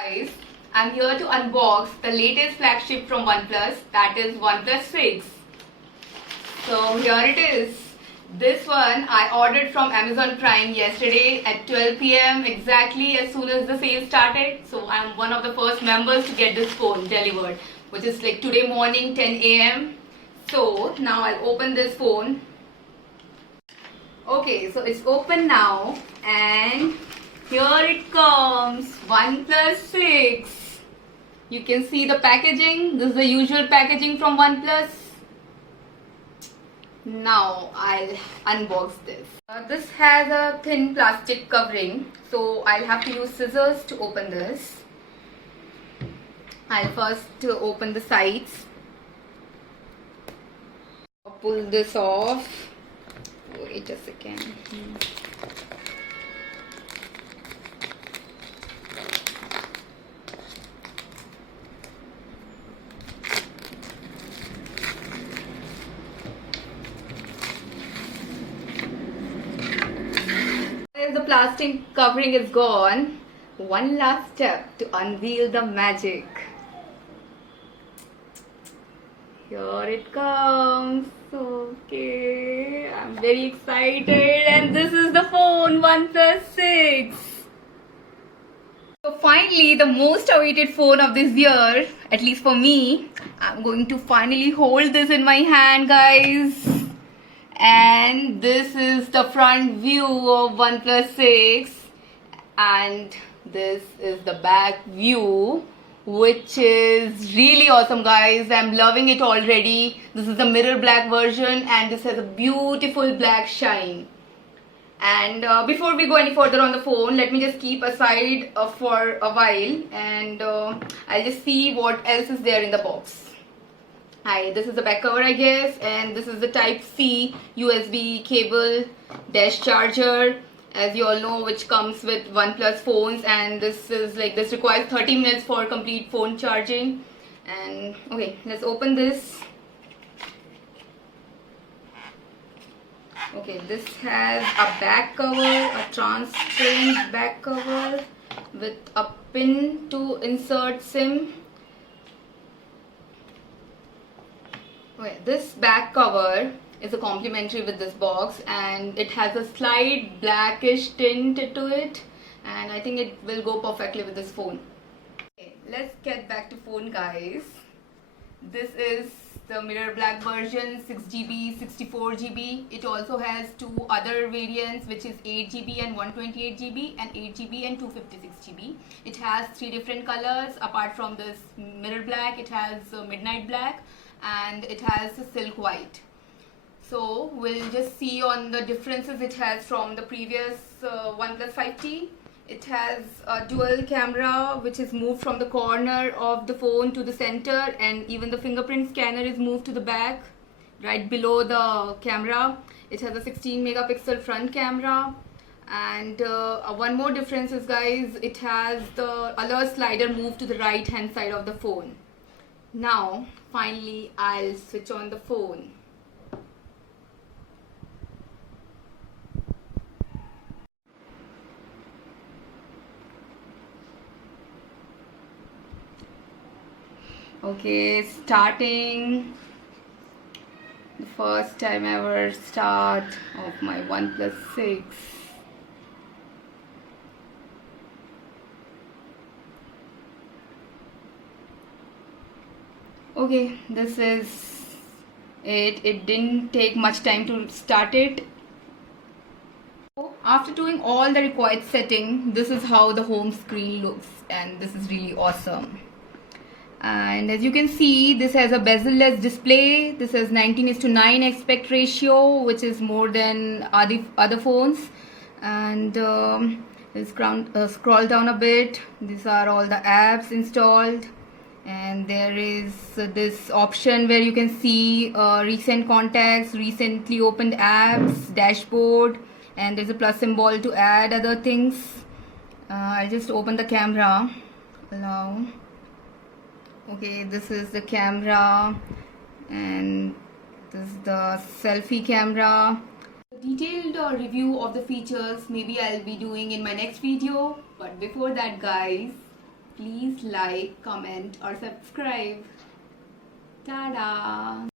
Guys, I'm here to unbox the latest flagship from OnePlus, that is OnePlus 6. So here it is. This one I ordered from Amazon Prime yesterday at 12 p.m. exactly as soon as the sale started. So I'm one of the first members to get this phone delivered, which is like today morning 10 a.m. So now I'll open this phone. Okay, so it's open now and here it comes, OnePlus 6. You can see the packaging. This is the usual packaging from OnePlus. Now I'll unbox this. This has a thin plastic covering, so I'll have to use scissors to open this. I'll first open the sides. Pull this off. Wait a second. As the plastic covering is gone, one last step to unveil the magic. Here it comes. Okay, I'm very excited, and this is the phone OnePlus 6. So finally, the most awaited phone of this year, at least for me. I'm going to finally hold this in my hand, guys. And this is the front view of OnePlus 6, and this is the back view, which is really awesome, guys. I'm loving it already. This is the mirror black version and this has a beautiful black shine. And before we go any further on the phone, let me just keep aside for a while, and I'll just see what else is there in the box. Hi, this is the back cover, I guess, and this is the Type-C USB cable dash charger, as you all know, which comes with OnePlus phones, and this requires 30 minutes for complete phone charging. And okay, let's open this. Okay, this has a back cover, a transparent back cover with a pin to insert SIM. Okay, this back cover is a complimentary with this box, and it has a slight blackish tint to it, and I think it will go perfectly with this phone. Okay, let's get back to phone, guys. This is the mirror black version, 6GB, 64GB. It also has two other variants, which is 8GB and 128GB, and 8GB and 256GB. It has three different colors. Apart from this mirror black, it has midnight black, and it has silk white. So we'll just see on the differences it has from the previous OnePlus 5T. It has a dual camera which is moved from the corner of the phone to the center, and even the fingerprint scanner is moved to the back right below the camera. It has a 16 megapixel front camera, and one more difference is, guys, it has the alert slider moved to the right hand side of the phone. Now finally I'll switch on the phone. Okay, starting the first time ever start of my OnePlus 6. Okay, this is it. It didn't take much time to start it. After doing all the required setting, this is how the home screen looks, and this is really awesome. And as you can see, this has a bezel-less display. This has 19:9 aspect ratio, which is more than other phones. And let's scroll down a bit. These are all the apps installed, and there is this option where you can see recent contacts, recently opened apps, dashboard, and there's a plus symbol to add other things. I'll just open the camera. Allow. Okay, this is the camera, and this is the selfie camera. Detailed review of the features maybe I'll be doing in my next video, but before that, guys, please like, comment or subscribe. Tada!